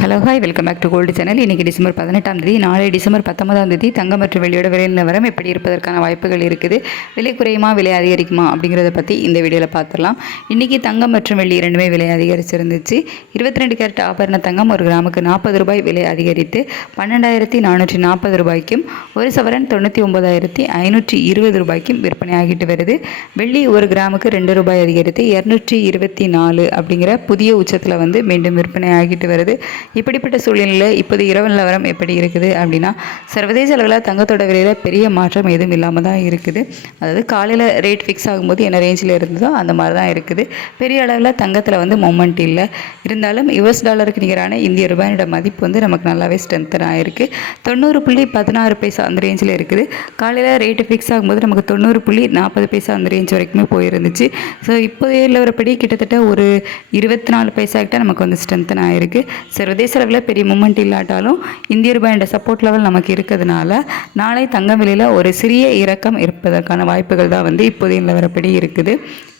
Hello hi welcome back to gold channel இன்றைக்கி December பதினெட்டாம் தேதி நாளை டிசம்பர் பத்தொன்பதாம் தேதி தங்கம் மற்றும் வெள்ளியோட விலை நிலவரம் எப்படி இருப்பதற்கான வாய்ப்புகள் இருக்குது விலை குறையுமா விலை அதிகரிக்குமா அப்படிங்கிறத பற்றி இந்த வீடியோவில் பார்த்துடலாம் இன்றைக்கி தங்கம் மற்றும் வெள்ளி இரண்டுமே விலை அதிகரிச்சிருந்துச்சு. இருபத்தி ரெண்டு கேரட் ஆபரண தங்கம் ஒரு கிராமுக்கு நாற்பது ரூபாய் விலை அதிகரித்து பன்னெண்டாயிரத்தி நானூற்றி நாற்பது ரூபாய்க்கும் ஒரு சவரன் தொண்ணூற்றி ஒம்பதாயிரத்தி ஐநூற்றி இருபது ரூபாய்க்கும் விற்பனை ஆகிட்டு வருது. வெள்ளி ஒரு கிராமுக்கு ரெண்டு ரூபாய் அதிகரித்து இரநூற்றி இருபத்தி நாலு அப்படிங்கிற புதிய உச்சத்தில் வந்து மீண்டும் விற்பனை ஆகிட்டு வருது. இப்படிப்பட்ட சூழ்நிலையில் இப்போது இரவு நிலவரம் எப்படி இருக்குது அப்படின்னா சர்வதேச அளவில் தங்கத்தோட விலையில் பெரிய மாற்றம் எதுவும் இல்லாமல் தான் இருக்குது. அதாவது காலையில் ரேட் ஃபிக்ஸ் ஆகும்போது என்ன ரேஞ்சில் இருந்ததோ அந்த மாதிரி தான் இருக்குது. பெரிய அளவில் தங்கத்தில் வந்து மூமெண்ட் இல்லை. இருந்தாலும் யுஎஸ் டாலருக்கு நிகரான இந்திய ரூபாயோட மதிப்பு வந்து நமக்கு நல்லாவே ஸ்ட்ரென்த்தன் ஆகிருக்கு தொண்ணூறு புள்ளி பதினாறு பைசா அந்த ரேஞ்சில் இருக்குது. காலையில் ரேட்டு ஃபிக்ஸ் ஆகும்போது நமக்கு தொண்ணூறு புள்ளி நாற்பது பைசா அந்த ரேஞ்ச் வரைக்குமே போயிருந்துச்சு. ஸோ இப்போதைய நிலவரப்படி கிட்டத்தட்ட ஒரு இருபத்தி நாலு பைசா கிட்ட நமக்கு வந்து ஸ்ட்ரென்த்தன் ஆகிருக்கு சர்வதேச அளவில் பெரிய மூமெண்ட் இல்லாட்டாலும் இந்திய ரூபாயோட சப்போர்ட் லெவல் நமக்கு இருக்கிறதுனால நாளை தங்க விலையில் ஒரு சிறிய இறக்கம் இருப்பதற்கான வாய்ப்புகள் தான் வந்து இப்போதைய நிலவரப்படி இருக்குது.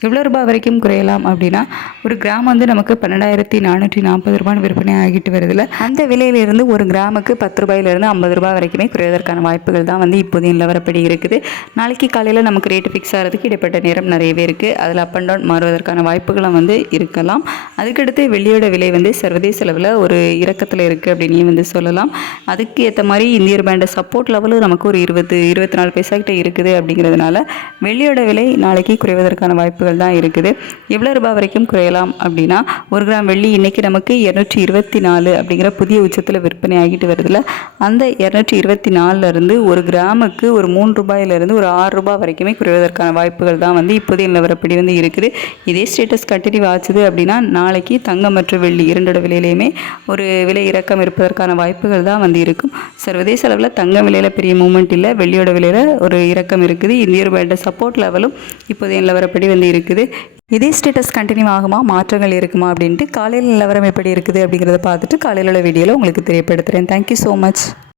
எவ்வளோ ரூபாய் வரைக்கும் குறையலாம் அப்படின்னா ஒரு கிராம் வந்து நமக்கு பன்னெண்டாயிரத்தி நானூற்றி நாற்பது ரூபான்னு விற்பனை ஆகிட்டு வருதுல அந்த விலையிலிருந்து ஒரு கிராமுக்கு பத்து ரூபாயிலிருந்து ஐம்பது ரூபாய் வரைக்குமே குறைவதற்கான வாய்ப்புகள் தான் வந்து இப்போதைய நிலவரப்படி இருக்குது. நாளைக்கு காலையில் நமக்கு ரேட்டு ஃபிக்ஸ் ஆகிறதுக்கு இடைப்பட்ட நேரம் நிறையவே இருக்குது அதில் அப் அண்ட் டவுன் மாறுவதற்கான வாய்ப்புகளும் வந்து இருக்கலாம். அதுக்கடுத்து வெள்ளியோட விலை வந்து சர்வதேச அளவில் ஒரு இறக்கத்தில் இருக்குது அப்படின்னு வந்து சொல்லலாம். அதுக்கு ஏற்ற மாதிரி இந்திய ரூபாயோட சப்போர்ட் லெவலும் நமக்கு ஒரு இருபது இருபத்தி நாலு பைசா கிட்ட இருக்குது அப்படிங்கிறதுனால வெள்ளியோட விலை நாளைக்கு குறைவதற்கான வாய்ப்புகள் தான் இருக்குது. எவ்வளோ ரூபாய் வரைக்கும் குறையலாம் அப்படின்னா ஒரு கிராம் வெள்ளி இன்றைக்கி நமக்கு இரநூற்றி இருபத்தி நாலு அப்படிங்கிற புதிய உச்சத்தில் விற்பனை ஆகிட்டு வருதுல அந்த இரநூற்றி இருபத்தி நாலுலேருந்து ஒரு கிராமுக்கு ஒரு மூணு ரூபாயிலேருந்து ஒரு ஆறு ரூபாய் வரைக்குமே குறைவதற்கான வாய்ப்புகள் தான் வந்து இப்போதைய நிலவரப்படி வந்து இருக்குது. இதே ஸ்டேட்டஸ் கண்டினியூ ஆச்சுது அப்படின்னா நாளைக்கு தங்கம் மற்றும் வெள்ளி இரண்டோட விலையிலையுமே ஒரு விலை இறக்கம் இருப்பதற்கான வாய்ப்புகள் தான் வந்து இருக்கும். சர்வதேச அளவில் தங்க விலையில் பெரிய மூமெண்ட் இல்லை. வெள்ளியோட விலையில் ஒரு இறக்கம் இருக்குது. இந்திய ரூபாயோட சப்போர்ட் லெவலும் இப்போதைய நிலவரப்படி வந்து இருக்குது இதே ஸ்டேட்டஸ் கண்டினியூ ஆகுமா? மாற்றங்கள் இருக்குமா? அப்படின்ட்டு காலையில் நிலவரம் எப்படி இருக்குது அப்படிங்கிறத பார்த்துட்டு காலையில் உள்ள வீடியோவில் உங்களுக்கு தெரியப்படுத்துகிறேன் தேங்க்யூ ஸோ மச்